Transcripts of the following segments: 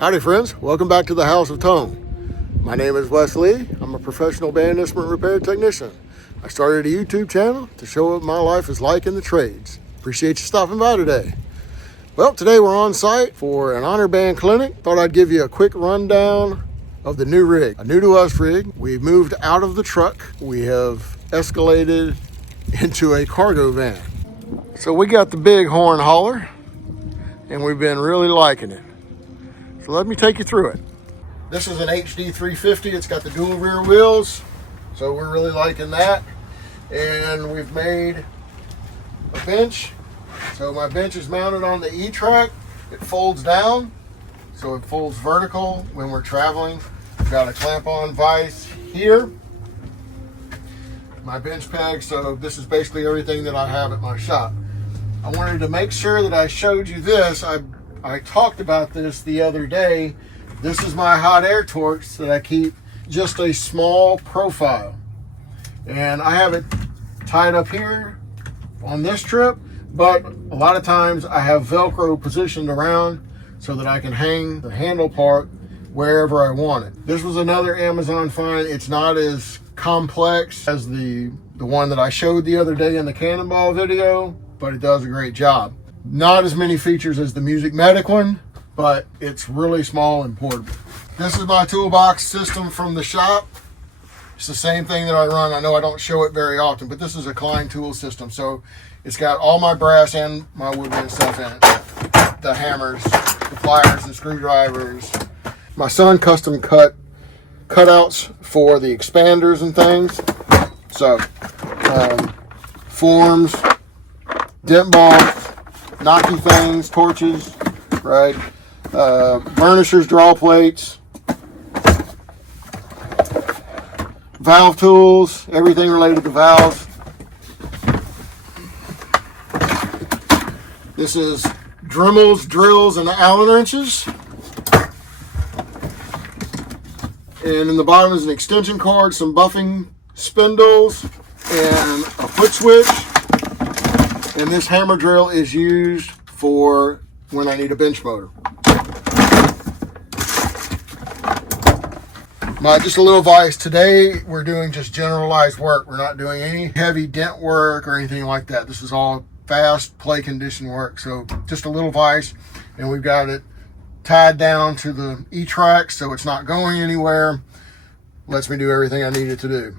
Howdy friends, welcome back to the House of Tone. My name is Wes Lee. I'm a professional band instrument repair technician. I started a YouTube channel to show what my life is like in the trades. Appreciate you stopping by today. Well, today we're on site for an honor band clinic. Thought I'd give you a quick rundown of the new rig. A new to us rig. We moved out of the truck. We have escalated into a cargo van. So we got the big horn hauler and we've been really liking it. So let me take you through it. This is an HD 350. It's got the dual rear wheels. So we're really liking that. And we've made a bench. So my bench is mounted on the E-track. It folds down. So it folds vertical when we're traveling. We've got a clamp-on vise here. My bench peg. So this is basically everything that I have at my shop. I wanted to make sure that I showed you this. I talked about this the other day. This is my hot air torch that I keep just a small profile. And I have it tied up here on this trip, but a lot of times I have Velcro positioned around so that I can hang the handle part wherever I want it. This was another Amazon find. It's not as complex as the one that I showed the other day in the Cannonball video, but it does a great job. Not as many features as the Music Medic one, but it's really small and portable. This is my toolbox system from the shop. It's the same thing that I run. I know I don't show it very often, but this is a Klein tool system. So it's got all my brass and my woodwind stuff in it. The hammers, the pliers, the screwdrivers. My son custom cut cutouts for the expanders and things. So forms, dent balls, knocky things, torches, right? Burnishers, draw plates, valve tools, everything related to valves. This is Dremels, drills, and Allen wrenches. And in the bottom is an extension cord, some buffing spindles, and a foot switch. And this hammer drill is used for when I need a bench motor. Just a little advice. Today we're doing just generalized work. We're not doing any heavy dent work or anything like that. This is all fast play condition work. So just a little vise, and we've got it tied down to the E-track so it's not going anywhere. Lets me do everything I need it to do.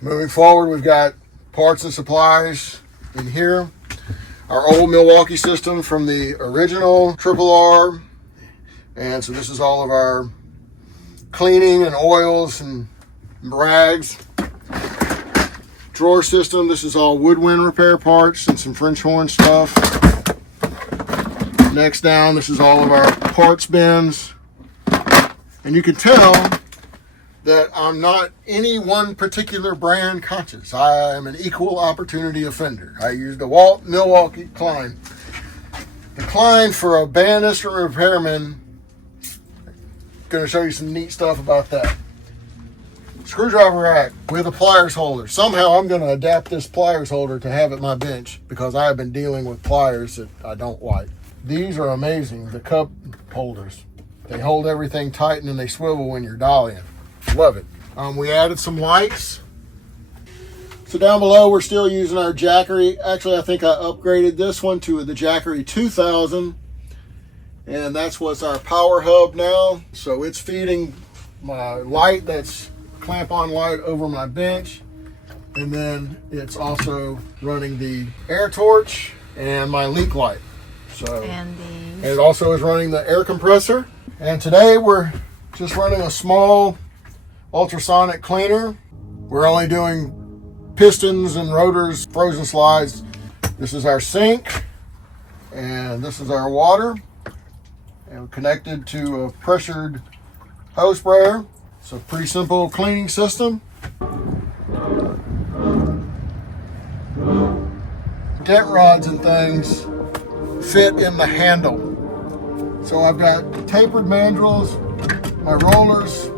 Moving forward, we've got parts and supplies in here. Our old Milwaukee system from the original RRR. And so this is all of our cleaning and oils and rags. Drawer system. This is all woodwind repair parts and some French horn stuff. Next down, this is all of our parts bins. And you can tell that I'm not any one particular brand conscious. I am an equal opportunity offender. I used a Milwaukee Klein. The Klein for a band instrument repairman. Going to show you some neat stuff about that. Screwdriver rack with a pliers holder. Somehow I'm going to adapt this pliers holder to have at my bench because I have been dealing with pliers that I don't like. These are amazing, the cup holders. They hold everything tight and then they swivel when you're dialing. Love it. We added some lights. So down below we're still using our Jackery. Actually, I think I upgraded this one to the Jackery 2000. And that's what's our power hub now. So it's feeding my light, that's clamp-on light over my bench. And then it's also running the air torch and my leak light. So, and it also is running the air compressor. And today we're just running a small ultrasonic cleaner. We're only doing pistons and rotors, frozen slides. This is our sink, and this is our water. And we're connected to a pressured hose sprayer. So pretty simple cleaning system. Dent rods and things fit in the handle. So I've got tapered mandrels, my rollers,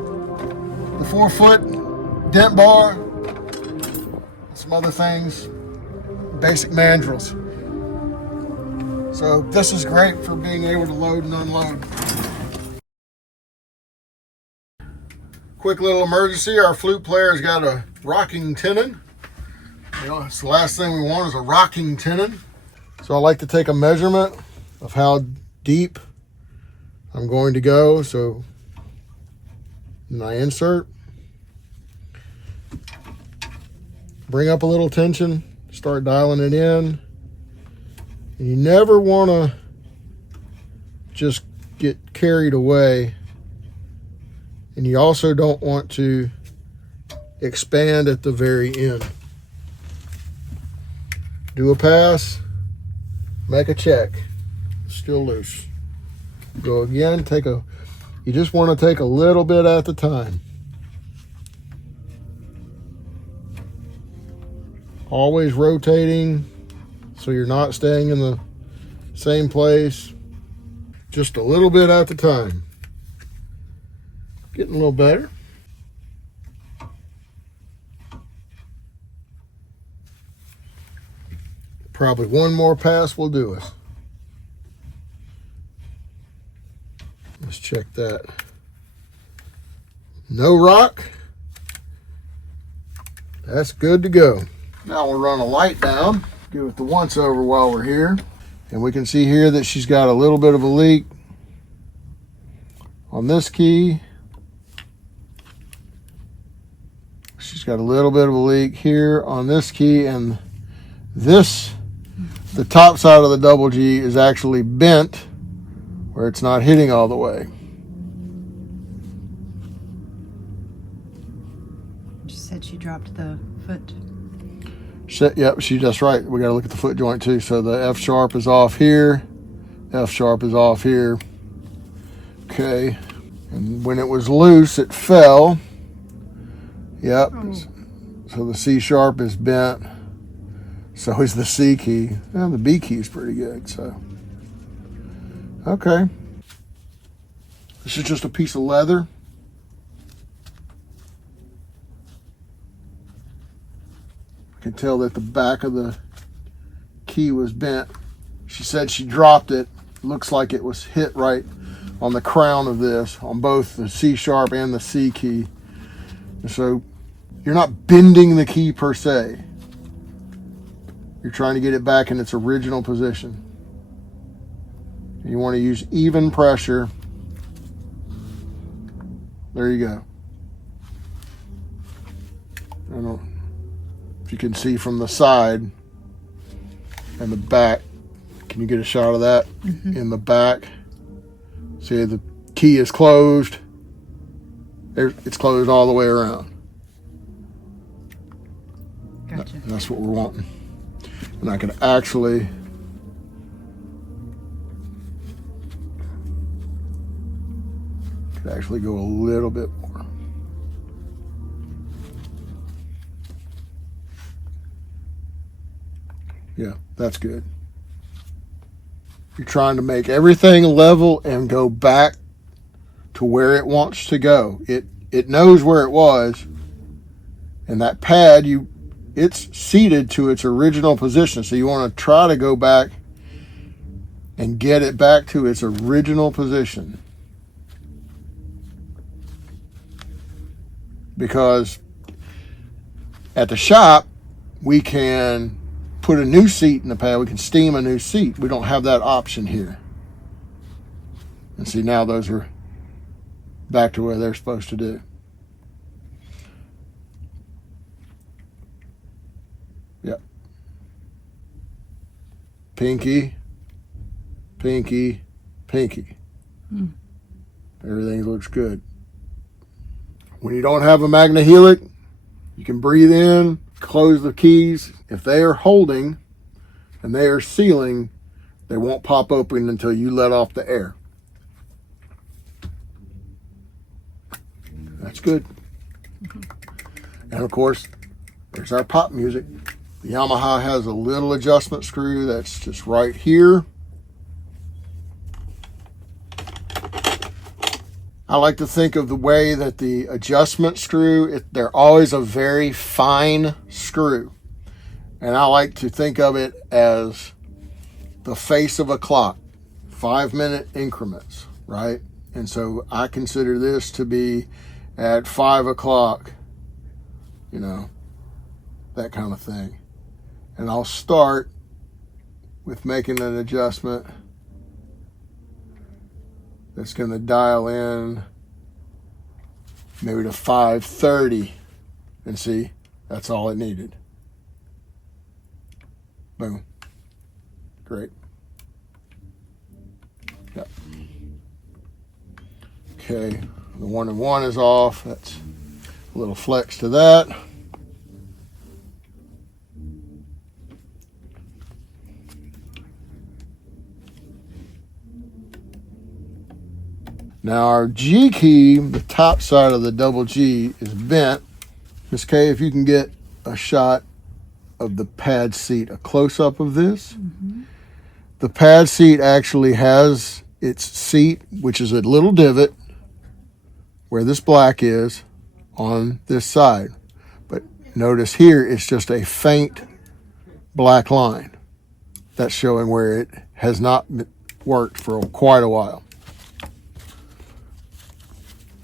the 4-foot dent bar, some other things, basic mandrels. So this is great for being able to load and unload. Quick little emergency. Our flute player's got a rocking tenon. You know, it's the last thing we want is a rocking tenon. So I like to take a measurement of how deep I'm going to go. So then I insert, bring up a little tension, start dialing it in. And you never want to just get carried away. And you also don't want to expand at the very end. Do a pass, make a check, still loose. Go again, you just want to take a little bit at a time. Always rotating so you're not staying in the same place. Just a little bit at a time. Getting a little better. Probably one more pass will do us. Let's check that. No rock. That's good to go. Now we'll run a light down. Give it the once over while we're here. And we can see here that she's got a little bit of a leak on this key. She's got a little bit of a leak here on this key, and the top side of the double G is actually bent where it's not hitting all the way. She said she dropped the foot. Yep, that's right. We got to look at the foot joint too. So the F sharp is off here. F sharp is off here. Okay. And when it was loose, it fell. Yep. Oh. So the C sharp is bent. So is the C key. And the B key is pretty good. So, okay. This is just a piece of leather. I can tell that the back of the key was bent. She said she dropped it. Looks like it was hit right on the crown of this, on both the C sharp and the C key. And so you're not bending the key per se. You're trying to get it back in its original position. You want to use even pressure. There you go. I don't know if you can see from the side and the back. Can you get a shot of that? Mm-hmm. In the back? See, the key is closed. It's closed all the way around. Gotcha. That's what we're wanting. And I can actually go a little bit more. Yeah, that's good. You're trying to make everything level and go back to where it wants to go. It knows where it was, and that pad, it's seated to its original position. So you want to try to go back and get it back to its original position. Because at the shop, we can put a new seat in the pad. We can steam a new seat. We don't have that option here. And see, now those are back to where they're supposed to do. Yep. Pinky, pinky, pinky. Everything looks good. When you don't have a magnehelic, you can breathe in, close the keys. If they are holding and they are sealing, they won't pop open until you let off the air. That's good. And of course, there's our pop music. The Yamaha has a little adjustment screw that's just right here. I like to think of the way that the adjustment screw, they're always a very fine screw. And I like to think of it as the face of a clock, 5-minute increments, right? And so I consider this to be at 5 o'clock, you know, that kind of thing. And I'll start with making an adjustment that's going to dial in maybe to 5:30, and see, that's all it needed. Boom. Great. Yep. Okay, the 1 and 1 is off. That's a little flex to that. Now our G key, the top side of the double G, is bent. Miss Kay, if you can get a shot of the pad seat, a close-up of this. Mm-hmm. The pad seat actually has its seat, which is a little divot where this black is on this side. But notice here it's just a faint black line. That's showing where it has not worked for quite a while.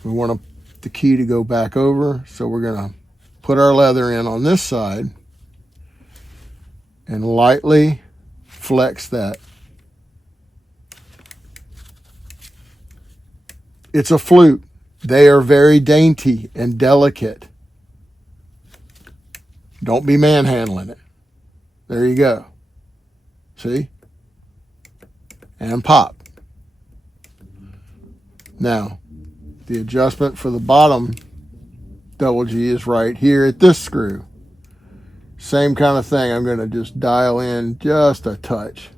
We want the key to go back over, so we're going to put our leather in on this side and lightly flex that. It's a flute. They are very dainty and delicate. Don't be manhandling it. There you go. See? And pop. Now, the adjustment for the bottom double G is right here at this screw. Same kind of thing. I'm going to just dial in just a touch.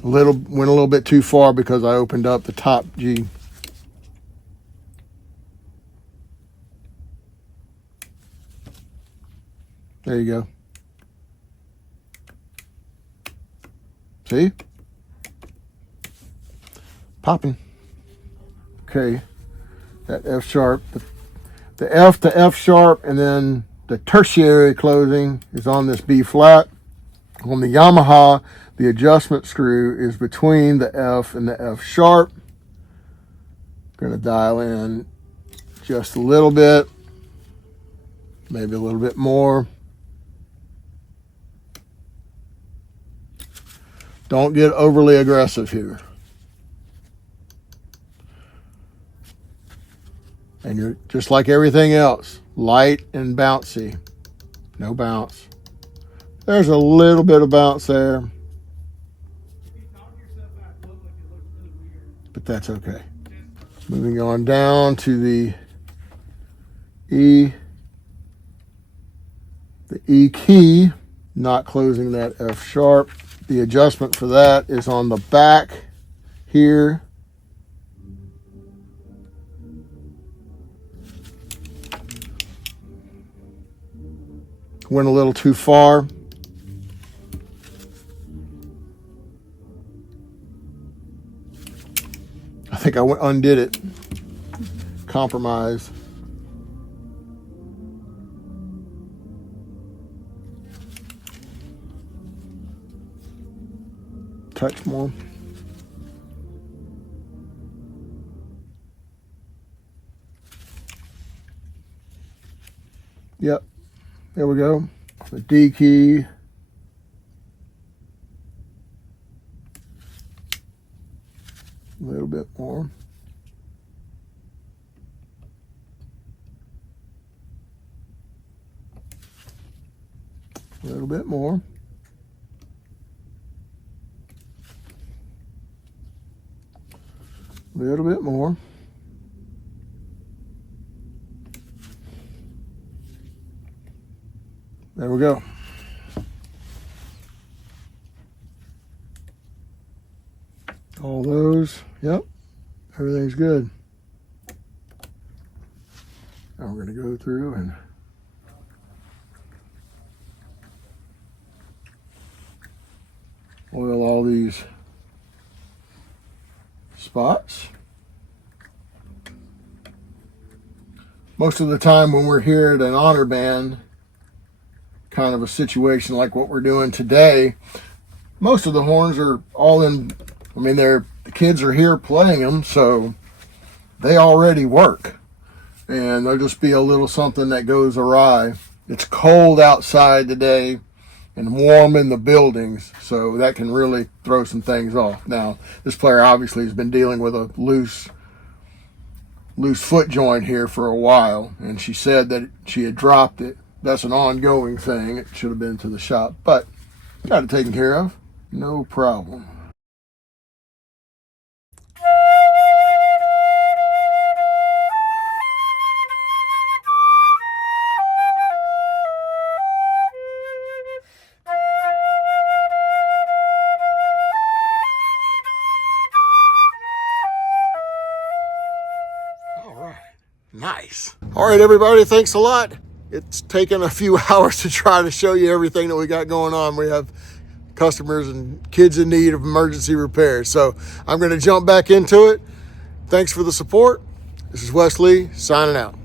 Went a little bit too far because I opened up the top G. There you go. See? Popping. Okay. That F sharp. The F to F sharp, and then the tertiary closing is on this B flat. On the Yamaha, the adjustment screw is between the F and the F sharp. Going to dial in just a little bit, maybe a little bit more. Don't get overly aggressive here. And you're just like everything else, light and bouncy. No bounce. There's a little bit of bounce there, but that's okay. Moving on down to the E key, not closing that F sharp. The adjustment for that is on the back here. Went a little too far. I think I undid it. Compromise. Touch more. Yep. There we go. The D key. A little bit more. A little bit more. A little bit more. There we go. All those, yep, everything's good. Now we're going to go through and oil all these spots. Most of the time when we're here at an honor band, kind of a situation like what we're doing today, most of the horns are all in, I mean, the kids are here playing them, so they already work. And there'll just be a little something that goes awry. It's cold outside today and warm in the buildings, so that can really throw some things off. Now, this player obviously has been dealing with a loose foot joint here for a while, and she said that she had dropped it. That's an ongoing thing. It should have been to the shop, but got it taken care of. No problem. All right. Nice. All right, everybody, thanks a lot. It's taken a few hours to try to show you everything that we got going on. We have customers and kids in need of emergency repairs. So I'm going to jump back into it. Thanks for the support. This is Wesley signing out.